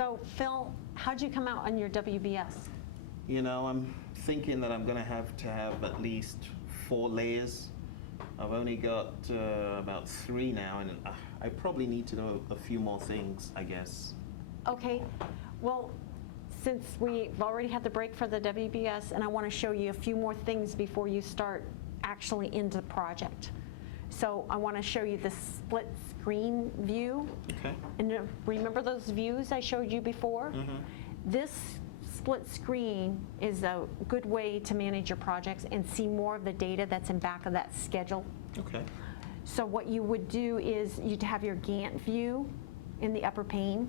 So Phil, how'd you come out on your WBS? You know, I'm thinking that I'm going to have at least 4 layers. I've only got about 3 now, and I probably need to know a few more things, I guess. Okay, well, since we've already had the break for the WBS, and I want to show you a few more things before you start actually into the project. So I want to show you the split screen view. Okay. And remember those views I showed you before? Mm-hmm. This split screen is a good way to manage your projects and see more of the data that's in back of that schedule. Okay. So what you would do is you'd have your Gantt view in the upper pane.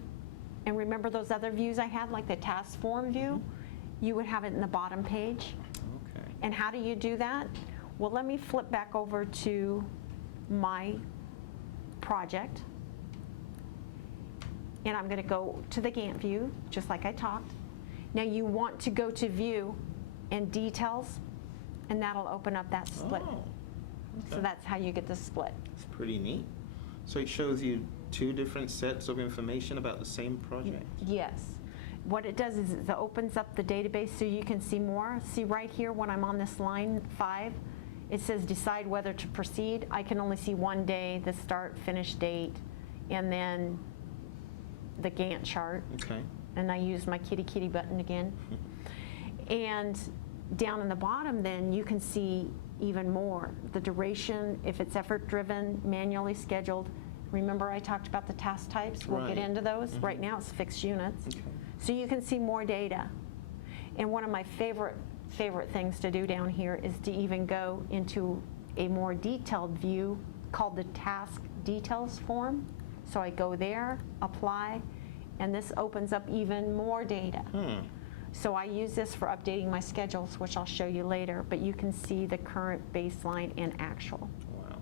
And remember those other views I had, like the task form view? Mm-hmm. You would have it in the bottom page. Okay. And how do you do that? Well, let me flip back over to my project. And I'm going to go to the Gantt view, just like I talked. Now you want to go to view and details, and that'll open up that split. Oh, okay. So that's how you get the split. It's pretty neat. So it shows you 2 different sets of information about the same project? Yes. What it does is it opens up the database so you can see more. See right here when I'm on this line 5, it says decide whether to proceed. I can only see 1 day, the start, finish date, and then the Gantt chart. Okay. And I use my kitty button again. And down in the bottom then you can see even more. The duration, if it's effort driven, manually scheduled. Remember I talked about the task types? We'll get into those. Mm-hmm. Right now it's fixed units. Okay. So you can see more data. And one of my favorite things to do down here is to even go into a more detailed view called the task details form. So I go there, apply, and this opens up even more data. So I use this for updating my schedules, which I'll show you later, but you can see the current baseline and actual. Wow.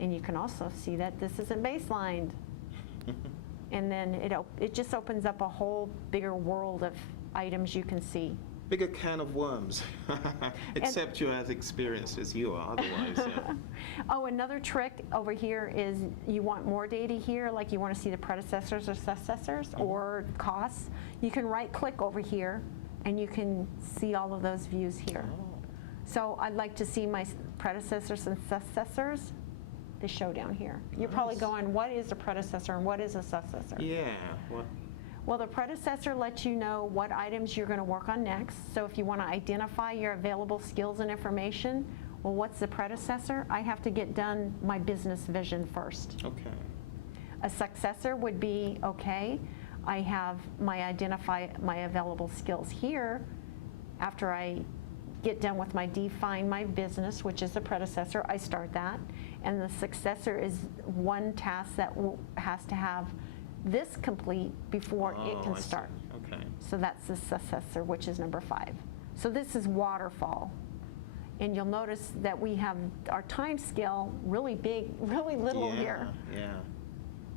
And you can also see that this isn't baselined. And then it just opens up a whole bigger world of items you can see. Bigger can of worms, except you're as experienced as you are otherwise. Yeah. Oh, another trick over here is you want more data here, like you want to see the predecessors or successors or costs. You can right click over here and you can see all of those views here. Oh. So I'd like to see my predecessors and successors. They show down here. You're probably going, what is a predecessor and what is a successor? Yeah. What? Well, the predecessor lets you know what items you're going to work on next. So if you want to identify your available skills and information, well, what's the predecessor? I have to get done my business vision first. Okay. A successor would be, okay, I have my available skills here. After I get done with my define my business, which is the predecessor, I start that. And the successor is one task that has to have this complete before it can start. Okay. So that's the successor, which is number 5. So this is waterfall. And you'll notice that we have our time scale really big, really little here. Yeah,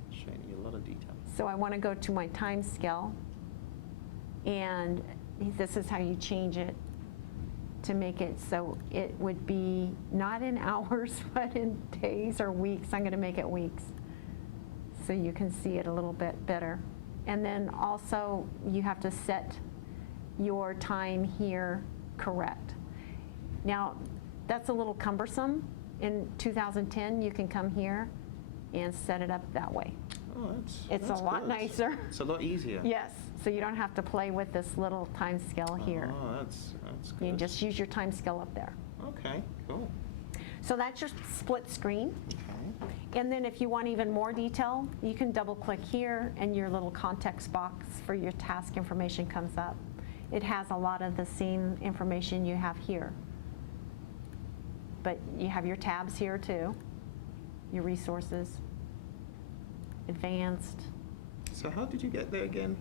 showing you a lot of detail. So I want to go to my time scale, and this is how you change it to make it so it would be not in hours, but in days or weeks. I'm going to make it weeks, so you can see it a little bit better. And then also you have to set your time here correct. Now that's a little cumbersome. In 2010 you can come here and set it up that way. Oh, it's a lot nicer. It's a lot easier. Yes, so you don't have to play with this little time scale here. Oh, that's good. You can just use your time scale up there. Okay, cool. So that's your split screen. Okay. And then if you want even more detail, you can double click here and your little context box for your task information comes up. It has a lot of the same information you have here. But you have your tabs here too, your resources, advanced. So how did you get there again?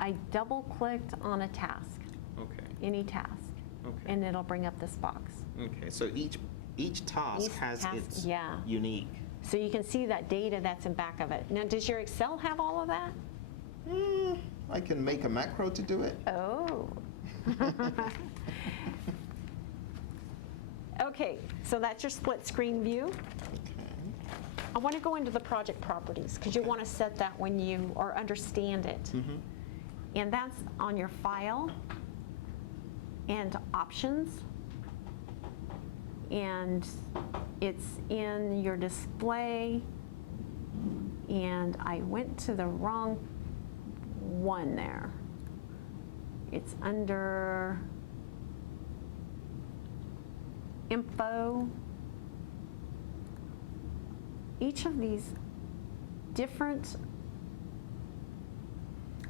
I double clicked on a task. Okay. Any task. Okay. And it'll bring up this box. Okay, so each task has its unique. So you can see that data that's in back of it. Now, does your Excel have all of that? I can make a macro to do it. Oh. Okay, so that's your split screen view. Okay. I want to go into the project properties because you want to set that when you or understand it. And that's on your file and options. And it's in your display. And I went to the wrong one there. It's under info. Each of these different,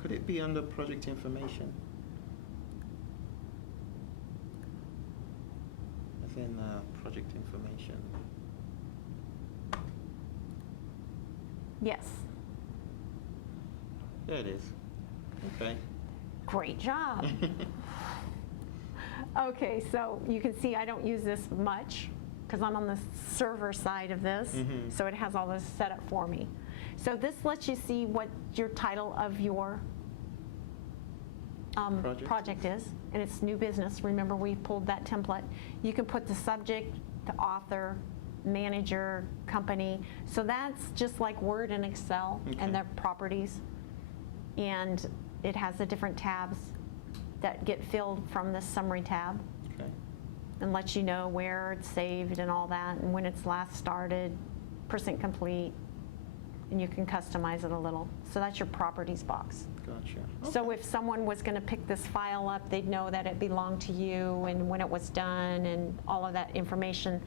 Could it be under project information? As in project information. yes, There it is. Okay. great job. Okay, so you can see I don't use this much because I'm on the server side of this, Mhm. so it has all this set up for me. So this lets you see what your title of your project is, and it's new business. Remember, we pulled that template. You can put the subject, the author, manager, company. So that's just like Word and Excel Okay. and their properties. And it has the different tabs that get filled from the summary tab Okay. and lets you know where it's saved and all that, and when it's last started, percent complete, and you can customize it a little. So that's your properties box. Gotcha. So Okay. if someone was going to pick this file up, they'd know that it belonged to you and when it was done and all of that information,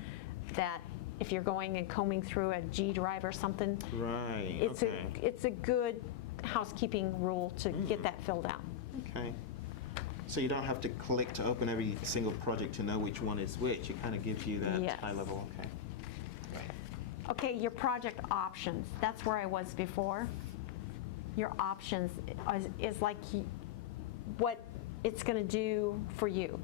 that if you're going and combing through a G drive or something, Right. it's Okay. it's a good housekeeping rule to get that filled out. Okay. So you don't have to click to open every single project to know which one is which. It kind of gives you that Yes. high level. Okay. Okay, your project options, that's where I was before. Your options is like what it's going to do for you.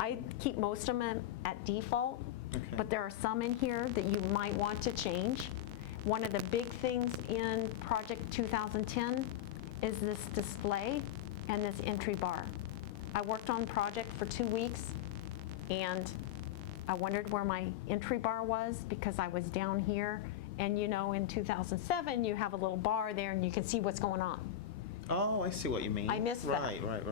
I keep most of them at default, Okay. but there are some in here that you might want to change. One of the big things in Project 2010 is this display and this entry bar. I worked on the project for 2 weeks, and I wondered where my entry bar was because I was down here. And you know, in 2007, you have a little bar there and you can see what's going on. Oh, I see what you mean. I missed that. Right.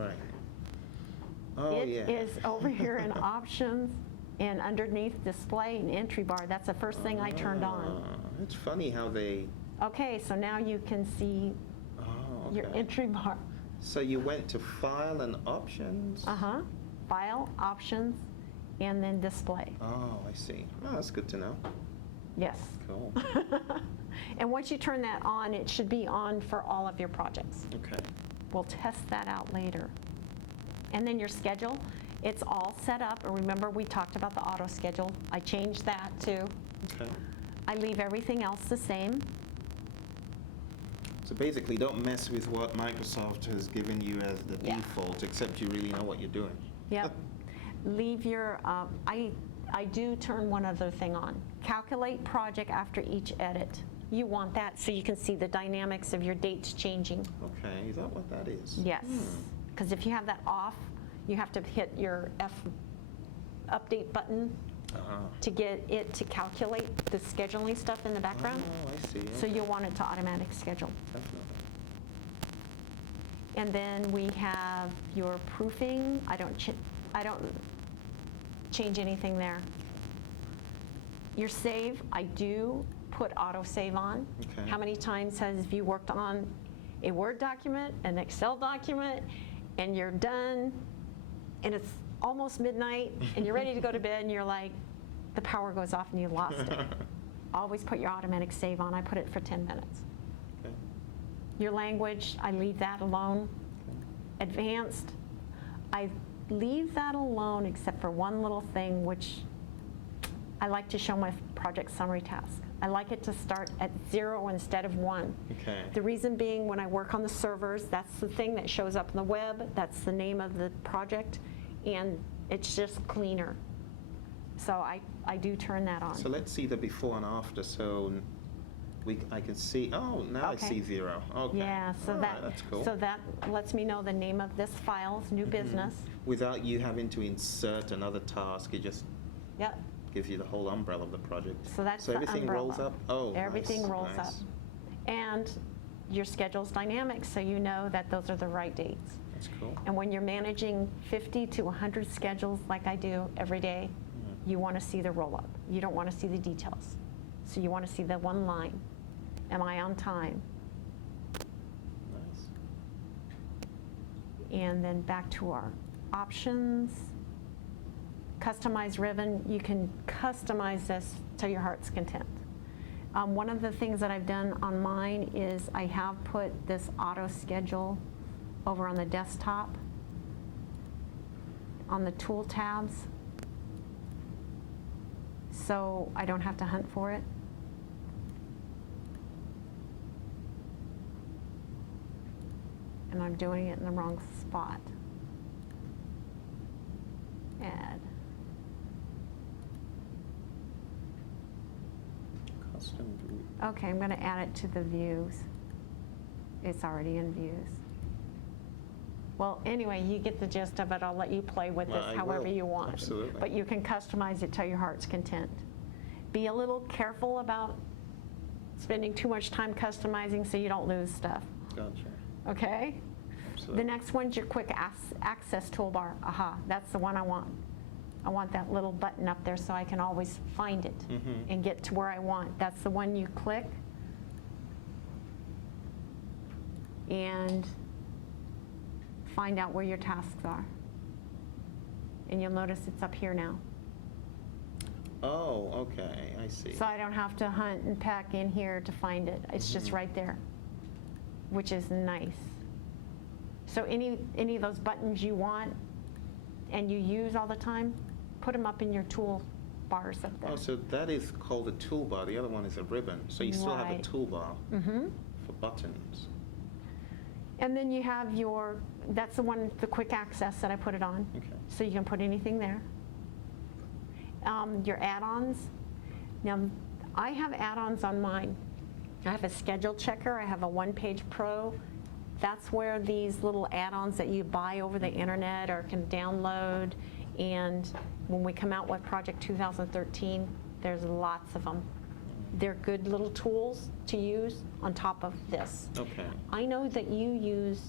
Oh, It yeah. is over here in options and underneath display and entry bar. That's the first thing I turned on. It's funny how they. Okay, so now you can see Oh, okay. your entry bar. So you went to File and Options. Uh-huh. File, options, and then display. Oh, I see. Oh, that's good to know. Yes. Cool. And once you turn that on, it should be on for all of your projects. Okay. We'll test that out later. And then your schedule, it's all set up. And remember, we talked about the auto schedule. I changed that too. Okay. I leave everything else the same. So basically, don't mess with what Microsoft has given you as the Yeah. default, except you really know what you're doing. Yep. Leave your, I do turn one other thing on. Calculate project after each edit. You want that so you can see the dynamics of your dates changing. Okay, is that what that is? Yes. Because if you have that off, you have to hit your update button Uh-huh. to get it to calculate the scheduling stuff in the background. Oh, I see. So Okay. you'll want it to automatic schedule. Definitely. And then we have your proofing. I don't change anything there. Your save, I do put auto save on. Okay. How many times have you worked on a Word document, an Excel document, and you're done, and it's almost midnight, and you're ready to go to bed, and you're like, the power goes off and you lost it. Always put your automatic save on. I put it for 10 minutes. Okay. Your language, I leave that alone. Advanced, I leave that alone except for one little thing, which I like to show my project summary task. I like it to start at 0 instead of 1. Okay. The reason being, when I work on the servers, that's the thing that shows up in the web, that's the name of the project, and it's just cleaner. So I do turn that on. So let's see the before and after. So I can see. Oh, now I Okay. see 0. Okay. Yeah, so All that right, that's cool. so that lets me know the name of this file's new business. Without you having to insert another task, it just Yep. gives you the whole umbrella of the project. So that's so the everything umbrella. rolls up. Oh, Everything nice, rolls nice. up. And your schedule's dynamic, so you know that those are the right dates. That's cool. And when you're managing 50 to 100 schedules like I do every day, you want to see the roll-up. You don't want to see the details. So you want to see the one line. Am I on time? Nice. And then back to our options. Customize ribbon. You can customize this to your heart's content. One of the things that I've done on mine is I have put this auto schedule over on the desktop on the tool tabs, so I don't have to hunt for it. And I'm doing it in the wrong spot. Add. Custom view. Okay, I'm going to add it to the views. It's already in views. Well, anyway, you get the gist of it. I'll let you play with Well, this I however will. you want. Absolutely. But you can customize it to your heart's content. Be a little careful about spending too much time customizing so you don't lose stuff. Gotcha. Okay? Absolutely. The next one's your quick access toolbar. Aha, that's the one I want. I want that little button up there so I can always find it and get to where I want. That's the one you click. And find out where your tasks are. And you'll notice it's up here now. Oh, okay, I see. So I don't have to hunt and peck in here to find it. It's just right there, which is nice. So any of those buttons you want and you use all the time, put them up in your tool bars up there. Oh, so that is called a toolbar. The other one is a ribbon. So you still have a Right. toolbar for buttons. And then you have your, that's the one, the quick access that I put it on. Okay. So you can put anything there. Your add-ons. Now, I have add-ons on mine. I have a schedule checker. I have a one-page pro. That's where these little add-ons that you buy over the internet or can download. And when we come out with Project 2013, there's lots of them. They're good little tools to use on top of this. Okay. I know that you use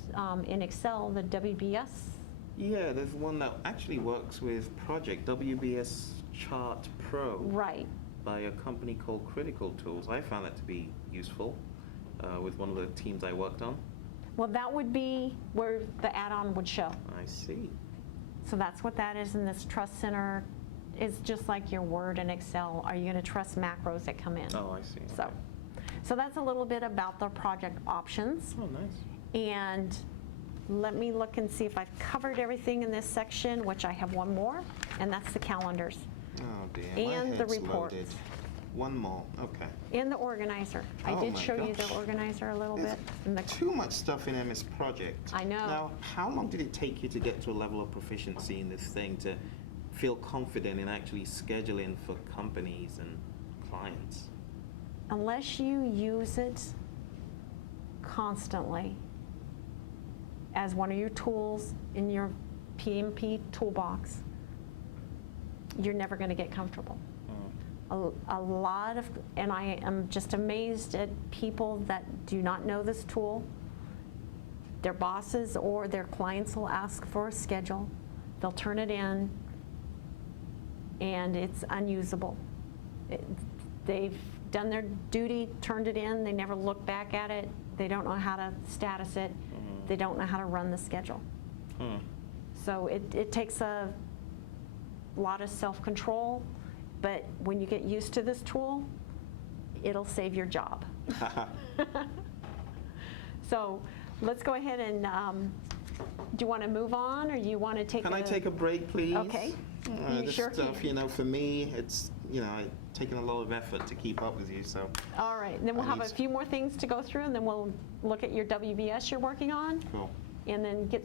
in Excel the WBS. Yeah, there's one that actually works with Project WBS Chart Pro Right. by a company called Critical Tools. I found that to be useful with one of the teams I worked on. Well, that would be where the add-on would show. I see. So that's what that is, and this Trust Center is just like your Word and Excel. Are you going to trust macros that come in? Oh, I see. So that's a little bit about the project options. Oh, nice. And let me look and see if I've covered everything in this section, which I have one more, and that's the calendars Oh, dear. and My the head's reports. loaded. One more. Okay. and the organizer. I Oh did my show you gosh. the organizer a little There's bit. And the, too much stuff in MS Project. I know. Now, how long did it take you to get to a level of proficiency in this thing to feel confident in actually scheduling for companies and clients? unless you use it constantly as one of your tools in your PMP toolbox, you're never going to get comfortable. A lot of, and I am just amazed at people that do not know this tool. Their bosses or their clients will ask for a schedule. They'll turn it in, and it's unusable. They've done their duty, turned it in, they never look back at it, they don't know how to status it, they don't know how to run the schedule. So it takes a lot of self-control, but when you get used to this tool, it'll save your job. So let's go ahead and, do you want to move on, or you want to take Can I take a break, please? Okay. You This sure stuff, can. you know, for me, it's, you know, taken a lot of effort to keep up with you, so. All right, and then we'll I have need a to- few more things to go through, and then we'll look at your WBS you're working on, Cool. and then get